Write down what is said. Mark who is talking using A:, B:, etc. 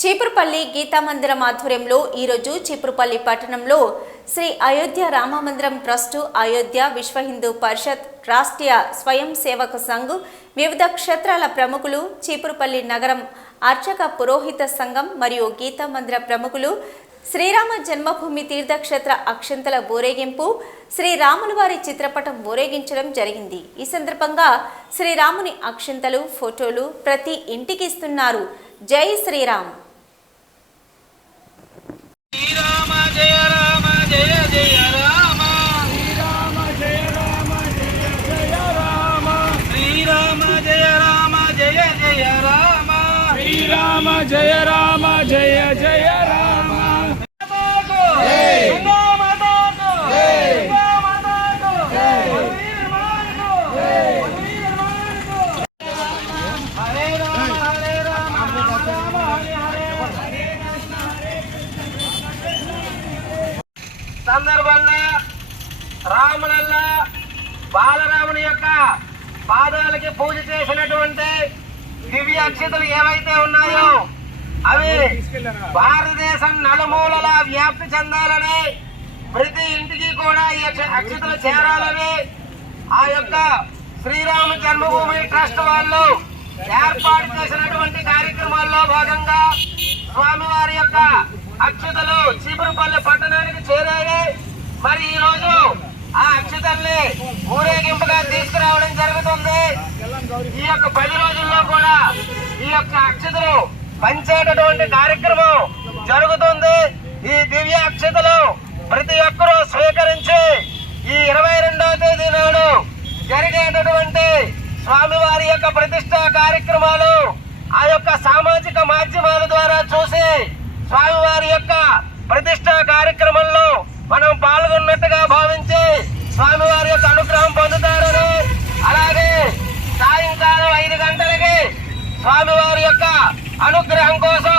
A: చీపురుపల్లి గీతామందిరం ఆధ్వర్యంలో ఈరోజు చీపురుపల్లి పట్టణంలో శ్రీ అయోధ్య రామమందిరం ట్రస్టు అయోధ్య విశ్వ హిందూ పరిషత్ రాష్ట్రీయ స్వయం సేవక సంఘ్ వివిధ క్షేత్రాల ప్రముఖులు చీపురుపల్లి నగరం అర్చక పురోహిత సంఘం మరియు గీతామందిర ప్రముఖులు శ్రీరామ జన్మభూమి తీర్థక్షేత్ర అక్షంతల ఊరేగింపు శ్రీరాములు వారి చిత్రపటం ఊరేగించడం జరిగింది. ఈ సందర్భంగా శ్రీరాముని అక్షంతలు ఫోటోలు ప్రతి ఇంటికి ఇస్తున్నారు. జై శ్రీరామ్!
B: జయ రామ జయ జయ రామ. సందర్భంగా రాములల్లా బాలరాముని యొక్క పాదాలకి పూజ చేసినటువంటి అక్షతలు ఏవైతే ఉన్నాయో అవి భారతదేశం నలుమూలలా వ్యాప్తి చెందాలని ప్రతి ఇంటికి కూడా ఈ అక్షతలు చేరాలని ఆ యొక్క శ్రీరామ జన్మభూమి ట్రస్ట్ వాళ్ళు ఏర్పాటు చేసినటువంటి కార్యక్రమాల్లో భాగంగా స్వామివారి యొక్క అక్షతలు చీపురుపల్లి పట్టణానికి చేరాయి. మరి ఈ రోజు ఆ అక్షతల్ని ఊరేగింపుగా తీసుకురావడం జరుగుతుంది. ఈ యొక్క పది రోజుల్లో ఈ యొక్క అక్షతలు పంచేటటువంటి కార్యక్రమం జరుగుతుంది. ఈ దివ్య అక్షతలు ప్రతి ఒక్కరూ స్వీకరించి ఈ ఇరవై రెండవ తేదీ నాడు జరిగేటటువంటి స్వామివారి యొక్క ప్రతిష్టా కార్యక్రమాలు ఆ యొక్క సామాజిక మాధ్యమాల ద్వారా చూసి స్వామి యొక్క ప్రతిష్టా కార్యక్రమంలో మనం పాల్గొన్నట్టుగా భావించి స్వామివారి యొక్క అనుగ్రహం పొందుతారని అలాగే సాయంకాలం ఐదు గంటలకి స్వామివారి యొక్క అనుగ్రహం కోసం